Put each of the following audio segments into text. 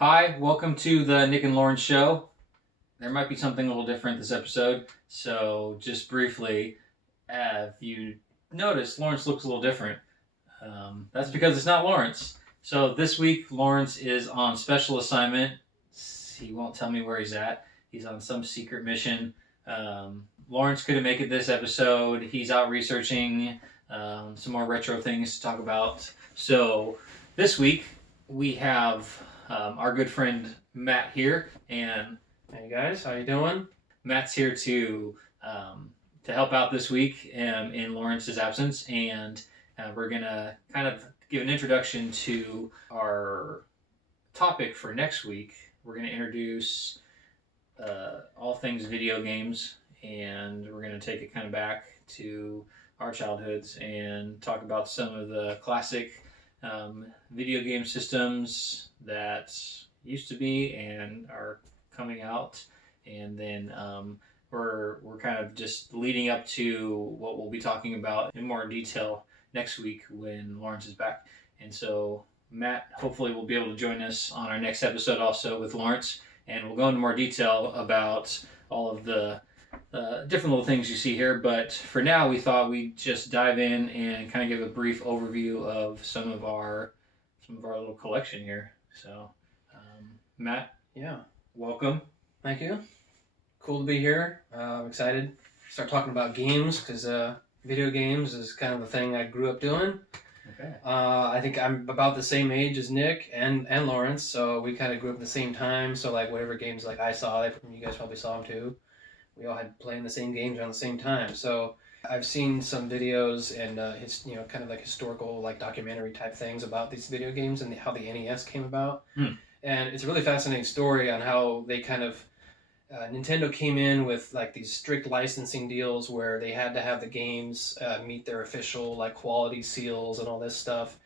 Hi, welcome to the Nick and Lauren show. There might be something a little different this episode, so just briefly, if you notice, Lawrence looks a little different. That's because it's not Lawrence. So this week, Lawrence is on special assignment. He won't tell me where he's at. He's on some secret mission. Lawrence couldn't make it this episode. He's out researching some more retro things to talk about. So this week, we have our good friend Matt here, and Hey guys, how you doing? Matt's here to help out this week in Lawrence's absence, and we're gonna kind of give an introduction to our topic for next week. We're gonna introduce all things video games, and we're gonna take it kind of back to our childhoods and talk about some of the classic video game systems that used to be and are coming out, and then we're kind of just leading up to what we'll be talking about in more detail next week when Lawrence is back. And so Matt hopefully will be able to join us on our next episode also with Lawrence, and we'll go into more detail about all of the different little things you see here. But for now, we thought we'd just dive in and kind of give a brief overview of some of our little collection here. So, Matt, Yeah, welcome. thank you. Cool to be here. I'm excited to start talking about games because video games is kind of a thing I grew up doing. Okay. I think I'm about the same age as Nick and Lawrence, so we kind of grew up at the same time. So like whatever games like I saw, you guys probably saw them too. We all had playing the same games around the same time. So I've seen some videos and kind of like historical like documentary type things about these video games and how the NES came about. And it's a really fascinating story on how they kind of Nintendo came in with like these strict licensing deals where they had to have the games meet their official like quality seals and all this stuff,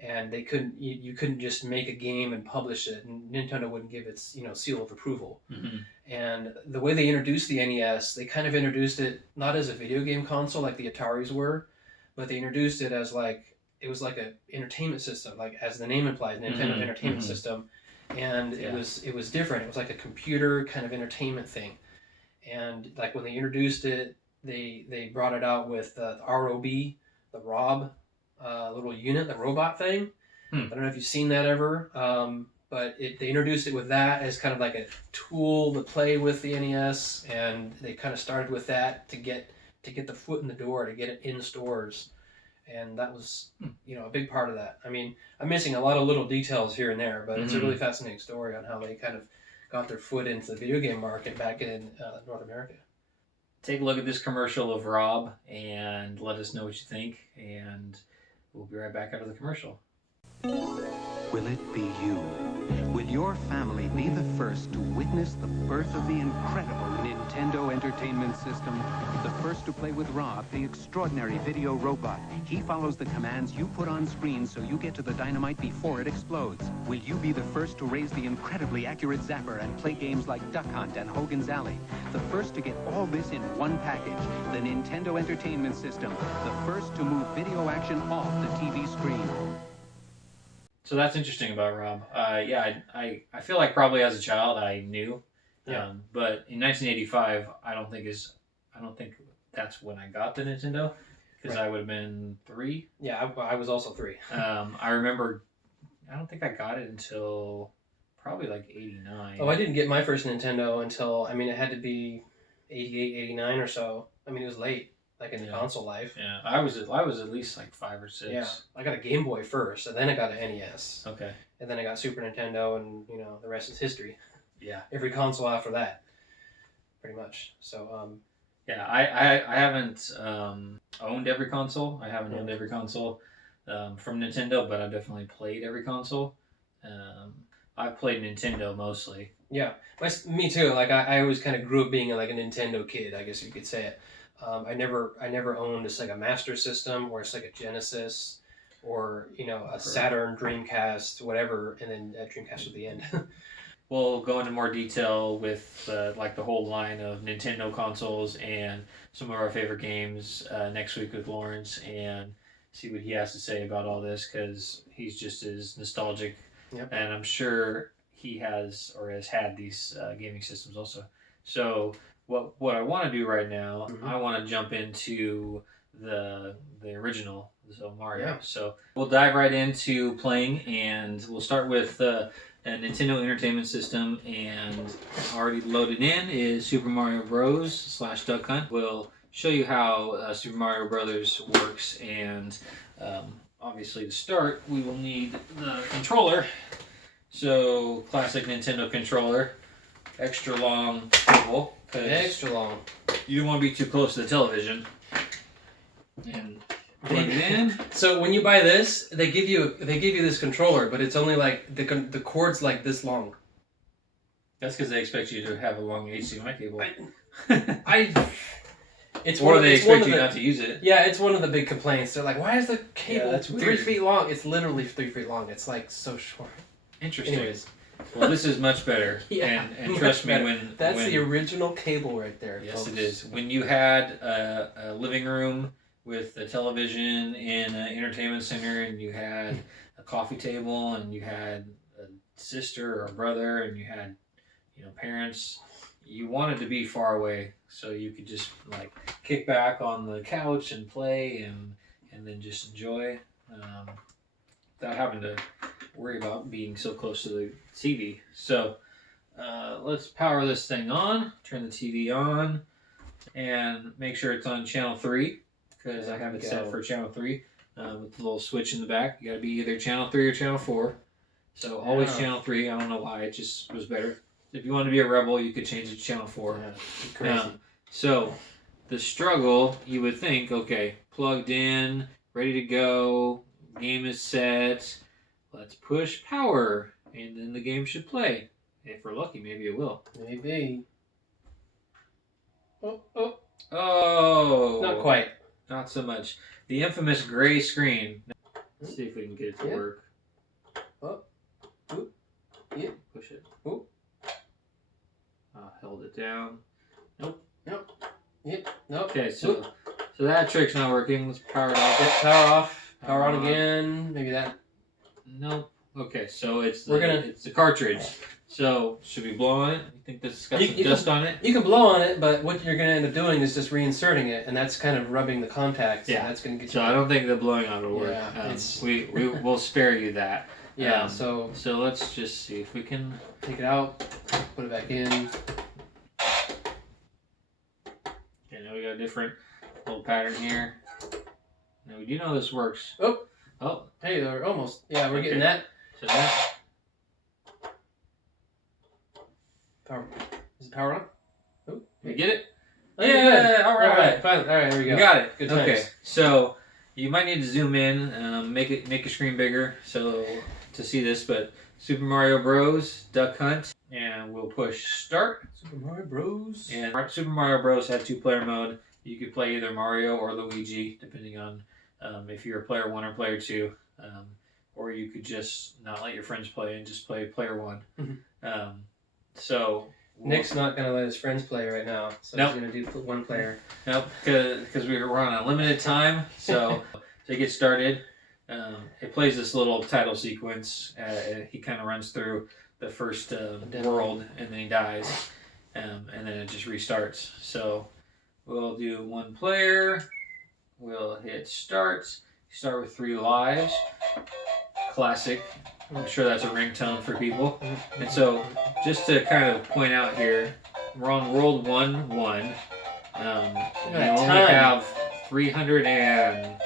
and they couldn't you couldn't just make a game and publish it, and Nintendo wouldn't give its seal of approval. Mm-hmm. And the way they introduced the NES, they kind of introduced it not as a video game console like the Ataris were, but they introduced it as like it was like a entertainment system, like as the name implies, Nintendo Mm-hmm. Entertainment Mm-hmm. System. And Yeah. it was different. It was like a computer kind of entertainment thing. And like when they introduced it, they brought it out with the ROB, the Rob little unit, the robot thing. I don't know if you've seen that ever, but they introduced it with that as kind of like a tool to play with the NES, and they kind of started with that to get the foot in the door, to get it in stores. And that was, a big part of that. I mean, I'm missing a lot of little details here and there, but it's a really fascinating story on how they kind of got their foot into the video game market back in North America. Take a look at this commercial of Rob and let us know what you think, and we'll be right back after the commercial. Will it be you? Will your family be the first to witness the birth of the incredible Nintendo Entertainment System? The first to play with Rob, the extraordinary video robot. He follows the commands you put on screen so you get to the dynamite before it explodes. Will you be the first to raise the incredibly accurate zapper and play games like Duck Hunt and Hogan's Alley? The first to get all this in one package, the Nintendo Entertainment System. The first to move video action off the TV screen. So that's interesting about Rob. I feel like probably as a child I knew, Yeah. but in 1985 I don't think that's when I got the Nintendo, because Right. I would have been 3. Yeah, I was also 3. I remember. I don't think I got it until probably like 89. Oh, I didn't get my first Nintendo until, it had to be 88, 89 or so. I mean, it was late, like in the console life. Yeah, I was at least like 5 or 6. Yeah, I got a Game Boy first, and then I got an NES. Okay. And then I got Super Nintendo, and, the rest is history. Yeah. Every console after that, pretty much. So, Yeah, I haven't owned every console. I haven't Yeah. owned every console from Nintendo, but I've definitely played every console. I've played Nintendo mostly. yeah, me too. Like, I always kind of grew up being like a Nintendo kid, I guess you could say it. I never owned a Sega Master System or a Sega Genesis or, a Saturn, Dreamcast, whatever, and then Dreamcast at the end. We'll go into more detail with like the whole line of Nintendo consoles and some of our favorite games next week with Lawrence, and see what he has to say about all this, because he's just as nostalgic. Yep. And I'm sure he has or has had these gaming systems also. So what I want to do right now, I want to jump into the original, so Mario. Yeah. So we'll dive right into playing, and we'll start with a Nintendo Entertainment System, and already loaded in is Super Mario Bros. / Duck Hunt. We'll show you how Super Mario Brothers works, and obviously to start we will need the controller. So classic Nintendo controller, extra long cable. Extra long. You don't want to be too close to the television. And plug it in. So when you buy this, they give you this controller, but it's only like the cord's like this long. That's because they expect you to have a long HDMI cable. It's or they expect one you of the, not to use it. Yeah, it's one of the big complaints. They're like, why is the cable that's 3 weird. feet long? It's literally 3 feet long. It's like so short. Interesting. Anyways, Well, this is much better. Yeah, and much trust me, better. That's when the original cable right there. yes, folks. it is. When you had a living room with a television in an entertainment center, and you had a coffee table, and you had a sister or a brother, and you had parents, you wanted to be far away so you could just like kick back on the couch and play and then just enjoy without having to worry about being so close to the TV. So let's power this thing on, turn the TV on, and make sure it's on channel 3 because I have it set for channel 3 with the little switch in the back. You got to be either channel 3 or channel 4. So always channel 3. I don't know why, it just was better. If you want to be a rebel, you could change it to channel 4. Yeah, crazy. So the struggle, you would think, okay, plugged in, ready to go, game is set, let's push power, and then the game should play. If we're lucky, maybe it will. Maybe. Oh, Oh! not quite. Not so much. The infamous gray screen. Let's see if we can get it to Yeah. work. Oh. Ooh. Yeah. Push it. Ooh. Held it down. Nope. Yep. Nope. Okay, so that trick's not working. Let's power it off. Yep, power off. Power on on. again. Maybe that. Nope. Okay, so it's the cartridge. So should we blow on it? You think this has got You- some you can- dust on it? You can blow on it, but what you're going to end up doing is just reinserting it, and that's kind of rubbing the contacts. Yeah. And that's going to get So you. I don't think the blowing on it will work. Yeah, it's- We'll spare you that. Yeah. So So let's just see if we can. take it out, put it back in. Okay, now we got a different little pattern here. Now we do know this works. Oh, Hey, they're almost. Yeah, we're getting Okay. that. so that. Power. Is it power on? Oh, We get it? Oh, Yeah, good. all right. Fine. All right, here we We go. got it. Good Okay, times. so you might need to zoom in, make your screen bigger so to see this. But Super Mario Bros. Duck Hunt, and we'll push start. Super Mario Bros. And Super Mario Bros. Had 2-player mode. You could play either Mario or Luigi, depending on if you're a player 1 or player 2. Or you could just not let your friends play and just play player 1. Mhm. So Nick's not going to let his friends play right now, so Nope. he's going to do one player. Nope, because we're on a limited time. So to get started, it plays this little title sequence. He kind of runs through the first world, and then he dies, and then it just restarts. So we'll do 1 player. We'll hit start. Start with 3 lives. Classic. I'm sure that's a ringtone for people. And so, just to kind of point out here, we're on World 1-1. You at only time. have 300 and...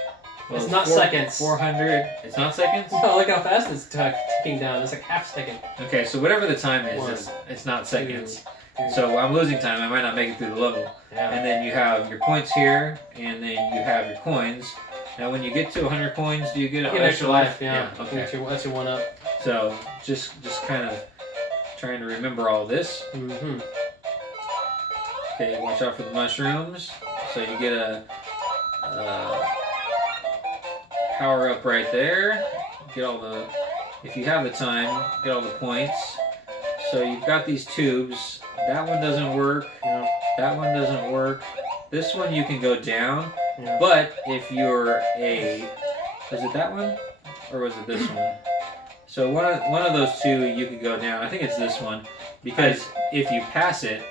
It's not seconds. 400. It's not seconds? Oh, look how fast it's ticking down. It's like half second. Okay, so whatever the time is, One, it's not seconds. 2, 3. So I'm losing time. I might not make it through the level. Yeah. And then you have your points here, and then you have your coins. Now, when you get to 100 coins, do you get You an get extra life, yeah. Okay. That's your 1 up. So just kind of trying to remember all this. Mm-hmm. Okay, watch out for the mushrooms. So you get a power up right there. Get all the, if you have the time, get all the points. So you've got these tubes. That one doesn't work. Yeah. That one doesn't work. This one you can go down. Yeah. But if you're was it that one? Or was it this one? So one of those two you could go down. I think it's this one, because if you pass it,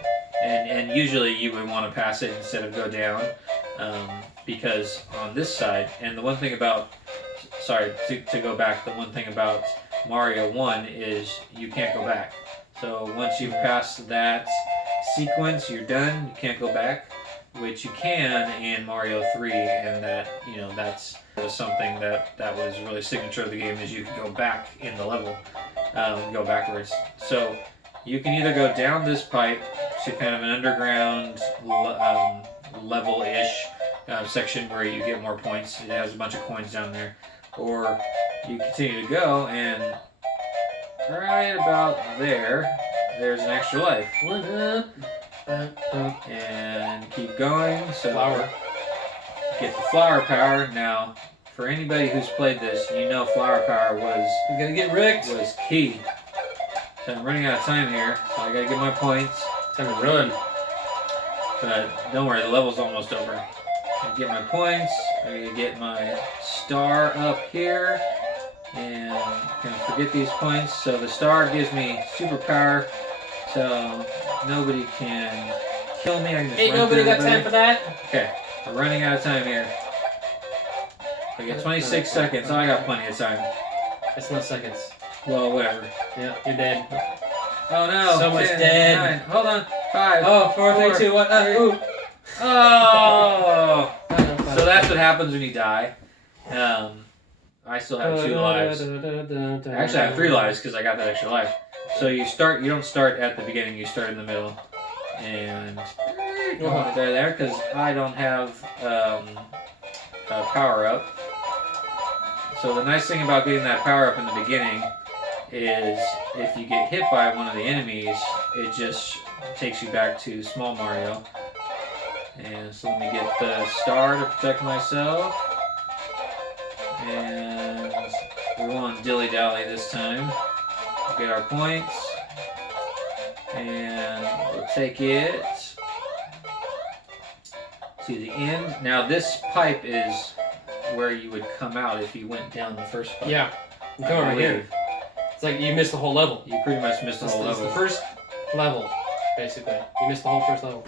and usually you would want to pass it instead of go down, because on this side, and the one thing about, sorry, to go back, the one thing about Mario 1 is you can't go back. So once you've passed that sequence, you're done. You can't go back, which you can in Mario 3, and that, you know, that's was something that was really signature of the game, is you can go back in the level, go backwards. So you can either go down this pipe to kind of an underground level-ish section where you get more points. It has a bunch of coins down there, or you continue to go, and right about there's an extra life. What up? And keep going. So Flower. get the flower power. Now, for anybody who's played this, you know flower power I'm gonna get wrecked. was key. So I'm running out of time here, so I gotta get my points. Time to run. But don't worry, the level's almost over. I get my points. I gotta get my star up here, and can forget these points. So the star gives me superpower, so nobody can kill me. I can just Ain't run nobody through got time for that. Okay, we're running out of time here. I got 26 seconds. Oh, I got plenty of time. That's not seconds. Well, whatever. Yeah, you're dead. Oh no! So much 10, dead. 9, hold on. 5. Oh, 4, 3, 2, 1. Ooh. Oh! So that's what happens when you die. I still have 2 lives. Actually, I have 3 lives because I got that extra life. So you don't start at the beginning. You start in the middle, and there because I don't have a power up. So the nice thing about getting that power up in the beginning is if you get hit by one of the enemies, it just takes you back to small Mario. And so let me get the star to protect myself. And we won't dilly-dally this time. We'll get our points. And we'll take it to the end. Now this pipe is where you would come out if you went down the first pipe. Yeah, I'm coming right here. It's like you missed the whole level. You pretty much missed the whole It's level. the first level, basically. You missed the whole first level.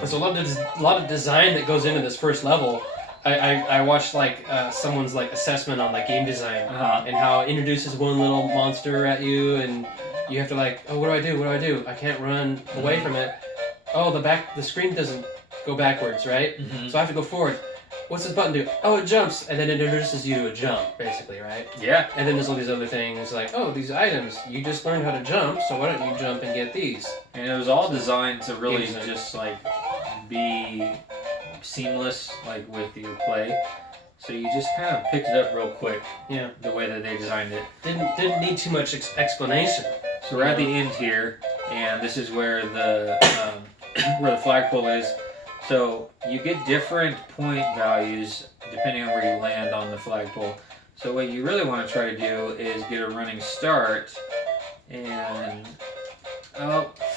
There's a lot of design that goes into this first level. I watched like someone's like assessment on like game design and how it introduces one little monster at you, and you have to like, oh, what do I do? What do I do? I can't run away from it. Oh, the screen doesn't go backwards, right? Mm-hmm. So I have to go forward. What's this button do? Oh, it jumps, and then it introduces you to a jump, basically, right? Yeah. And then there's all these other things like, oh, these items, you just learned how to jump, so why don't you jump and get these? And it was all designed to really Game design. just like be seamless, like with your play. So you just kind of picked it up real quick. Yeah. The way that they designed it. Didn't need too much explanation. So we're at the end here, and this is where the flagpole is. So you get different point values depending on where you land on the flagpole. So what you really want to try to do is get a running start, and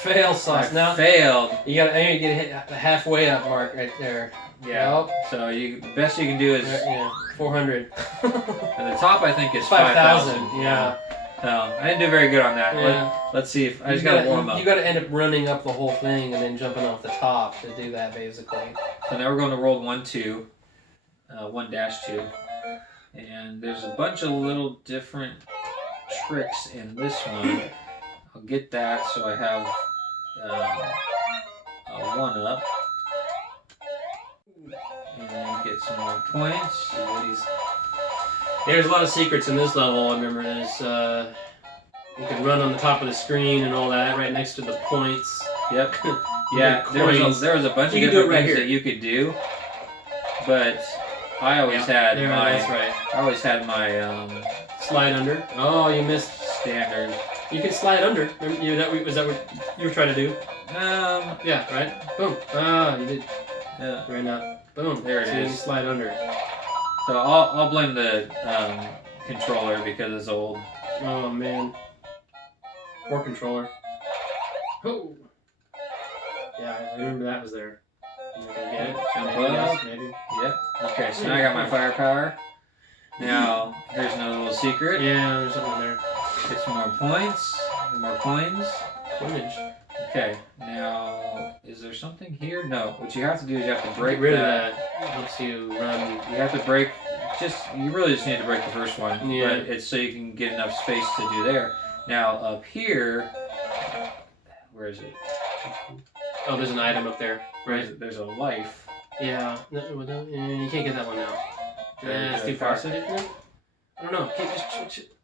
Fail sauce. I Now failed. you gotta get hit the halfway up mark right there. Yeah. Nope. So best you can do is Yeah, 400. at the top. I think is 5,000. 5,000. Yeah. No, I didn't do very good on that. Yeah. Let's see if I just gotta warm up. You gotta end up running up the whole thing and then jumping off the top to do that, basically. So now we're going to World 1-2, 1-2, and there's a bunch of little different tricks in this one. I'll get that so I have a 1-up, and get some more points. There's a lot of secrets in this level. I remember there's you can run on the top of the screen and all that, right next to the points. Yep. You Yeah, get there coins. was a bunch of You can do different it right things here. that you could do, but I always had There, my that's right. Slide under. Oh, you missed. standard. You can slide under. Was that what you were trying to do? Yeah, right? Boom. Ah, you did. Yeah. Right now. Boom. There it So you is. slide under. So I'll blame the controller because it's old. Oh, man. Poor controller. Oh. Yeah, I remember that was there. I'm not gonna get it. Jump Maybe, up. yes, maybe. Yep. Okay, so now I got my firepower. Now, here's another little secret. Yeah, there's something in there. Get some more points. More coins. Coinage. Okay, now, is there something here? No. What you have to do is you have to break Get rid of that. that. It helps you run. You have to break, you really just need to break the first one. Yeah. But it's so you can get enough space to do there. Now, up here, where is it? Oh, there's an item up there. Right. There's a life. Yeah. No, you can't get that one now. Yeah, it's Did I too far. pass it? I don't know. Can't just switch it.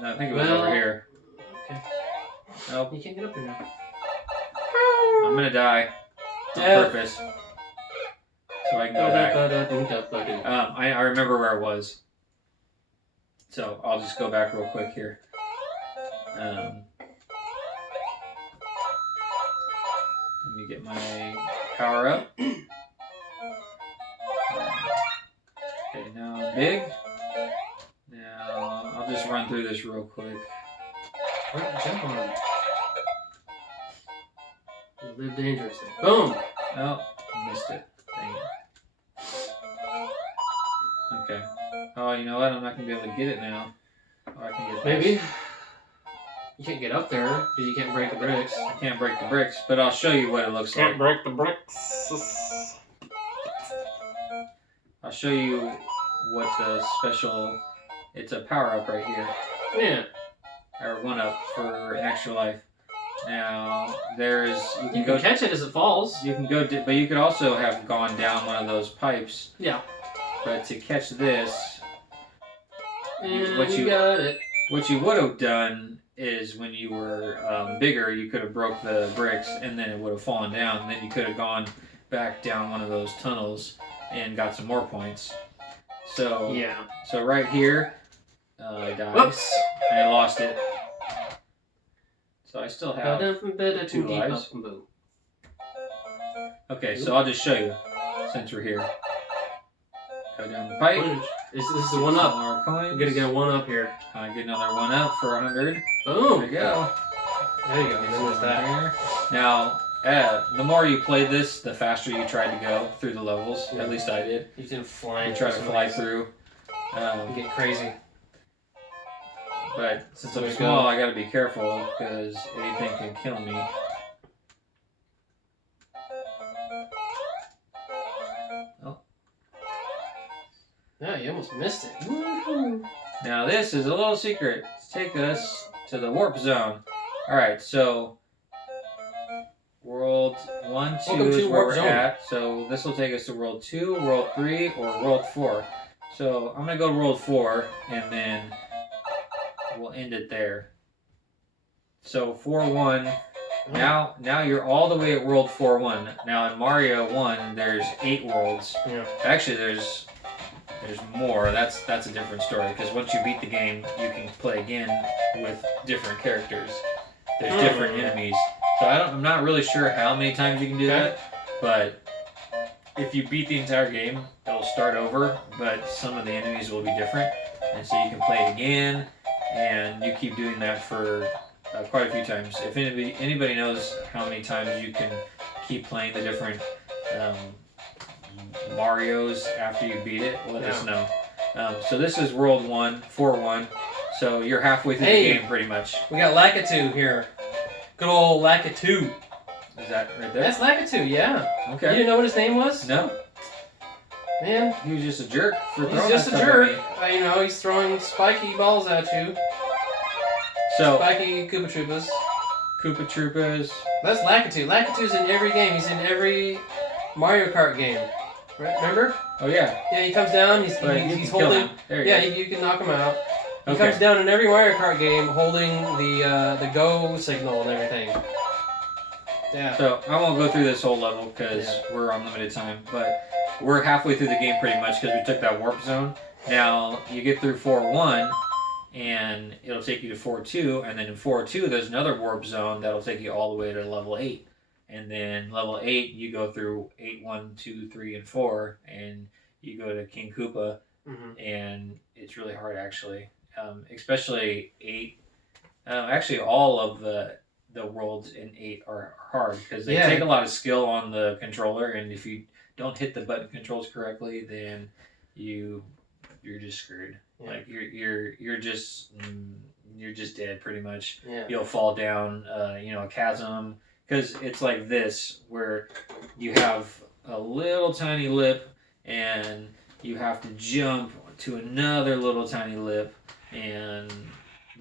No, I think it was Well, over here. Okay. Nope. You can't get up there now. I'm gonna die on Death. purpose. So I can go back. I remember where it was. So I'll just go back real quick here. Let me get my power up. Okay, now big. Now I'll just run through this real quick. Jump on. Live dangerously. Boom! Oh, missed it. Dang it. Okay. Oh, you know what? I'm not gonna be able to get it now. Oh, I can get Maybe. this. You can't get up there, but you can't break the bricks. I can't break the bricks, but I'll show you what it looks like. break the bricks. I'll show you what the special. It's a power up right here, Yeah. or 1-up for an extra life. Now there's you can You go can catch it as it falls. You can go, but you could also have gone down one of those pipes. Yeah. But to catch this, And What you you- got it. what you would have done is when you were bigger, you could have broke the bricks and then it would have fallen down. And then you could have gone back down one of those tunnels and got some more points. So Yeah. so right here, I died Whoops. and I lost it. So I still have. 2 lives. Okay, so I'll just show you since we're here. Go down the pipe. This is the one up. Some more coins. You're gonna get a one up here. I get another 1-up for 100. There Boom. we go. There you go. Get Then some there's that. here. Now, the more you played this, the faster you tried to go through the levels. Yeah. At least I did. You can fly. I try to fly through. Get crazy. But since There I'm we small, go. I gotta be careful because anything can kill me. Yeah, you almost missed it. Now this is a little secret to take us to the warp zone. Alright, so World 1, 2 Welcome is to where Warp we're Zone. at. So this will take us to World 2, World 3, or World 4. So I'm gonna go to World 4 and then we'll end it there. So 4-1. Now you're all the way at World 4-1. Now in Mario 1 there's 8 worlds. Yeah. Actually there's more. That's a different story because once you beat the game, you can play again with different characters. There's different enemies. So I'm not really sure how many times you can do that, but if you beat the entire game, it'll start over, but some of the enemies will be different, and so you can play it again, and you keep doing that for quite a few times. If anybody knows how many times you can keep playing the different Marios after you beat it, let us know. So this is World 1, 4-1. So you're halfway through Hey. the game pretty much. We got Lakitu here. Good old Lakitu. Is that right there? That's Lakitu, yeah. You Okay. didn't know what his name was? No, Man, he was just a jerk for throwing he's just a that stuff jerk. at me. You know, he's throwing spiky balls at you. So Spiky Koopa Troopas. Koopa Troopas. That's Lakitu. Lakitu's in every game. He's in every Mario Kart game. Right? Remember? Oh yeah. Yeah, he comes down. He's But you he's can kill holding. him. There you Yeah, go. you can knock him out. He Okay. comes down in every Mario Kart game holding the go signal and everything. Yeah. So I won't go through this whole level because we're on limited time, but we're halfway through the game pretty much because we took that warp zone. Now you get through 4-1 and it'll take you to 4-2, and then in 4-2 there's another warp zone that'll take you all the way to level 8. And then level 8 you go through 8, 1, 2, 3, and 4, and you go to King Koopa, and it's really hard actually. Especially 8. Actually all of the worlds in 8 are hard because they Yeah. take a lot of skill on the controller, and if you don't hit the button controls correctly, then you you're just screwed. Yeah. Like you're just dead pretty much. Yeah. You'll fall down, a chasm, because it's like this where you have a little tiny lip and you have to jump to another little tiny lip, and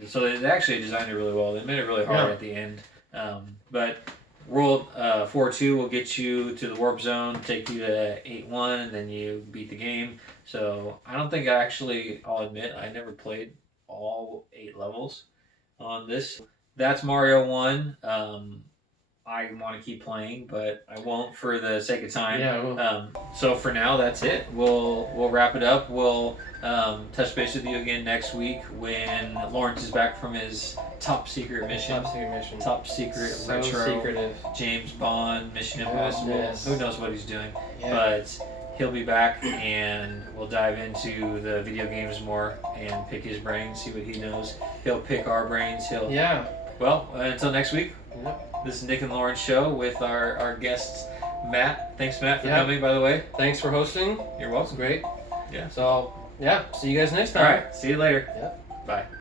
so they actually designed it really well. They made it really hard Yeah. at the end, but World 4-2 will get you to the warp zone, take you to 8-1, and then you beat the game. So I don't think I'll admit, I never played all 8 levels on this. That's Mario 1. I want to keep playing, but I won't for the sake of time. Yeah, well, So for now, that's it. We'll wrap it up. We'll touch base with you again next week when Lawrence is back from his top secret mission. top secret mission. Top secret So retro secretive. James Bond Mission Impossible. Goodness. Who knows what he's doing? Yeah. But he'll be back, and we'll dive into the video games more and pick his brain, see what he knows. He'll pick our brains. Yeah. Well, until next week. Yep. This is Nick and Lawrence show with our guest Matt. Thanks, Matt, for Yeah. coming. By the way, Thanks for hosting. you're It's welcome. great. Yeah. So, yeah, see you guys next All time. right. See you later. Yep. Bye.